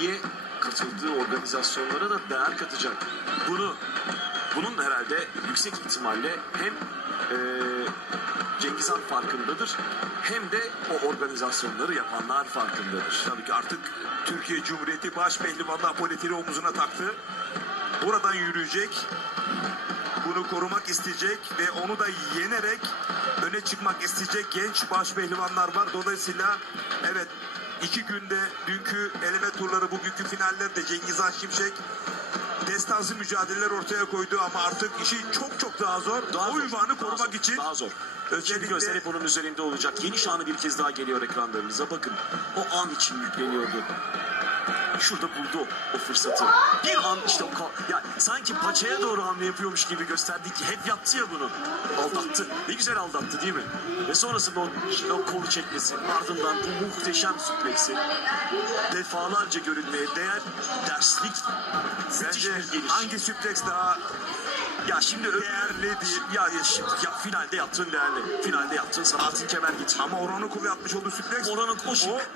Türkiye katıldığı organizasyonlara da değer katacak. Bunu bunun herhalde yüksek ihtimalle hem eee Cengiz Han farkındadır hem de o organizasyonları yapanlar farkındadır. Tabii ki artık Türkiye Cumhuriyeti baş pehlivanı apoletini omuzuna taktı. Buradan yürüyecek. Bunu korumak isteyecek ve onu da yenerek öne çıkmak isteyecek genç baş pehlivanlar var. Dolayısıyla evet iki günde dünkü eleme turları bugünkü finallerde Cengiz Han Şimşek destansı mücadeleler ortaya koydu ama artık işi çok çok daha zor. Daha o zor, ünvanı korumak zor, için daha zor. Özellikle gözler hep onun üzerinde olacak. Yeni şanı bir kez daha geliyor ekranlarınıza. Bakın o an için yükleniyordu. Şurada buldu o fırsatı. Bir an işte o ya sanki paçaya doğru hamle yapıyormuş gibi gösterdi ki hep yaptı ya bunu. Aldattı. Ne güzel aldattı değil mi? Ve sonrasında o, o kolu çekmesi, ardından bu muhteşem süpleksi defalarca görülmeye değer derslik. Bence hangi süpleks daha Ya şimdi değerli değil. Ya, ya, şimdi, ya finalde yaptığın değerli. Finalde yaptığın sana altın kemer getir. ama Orhan'ın kulu yapmış olduğu süpleks Oranın o şimdi.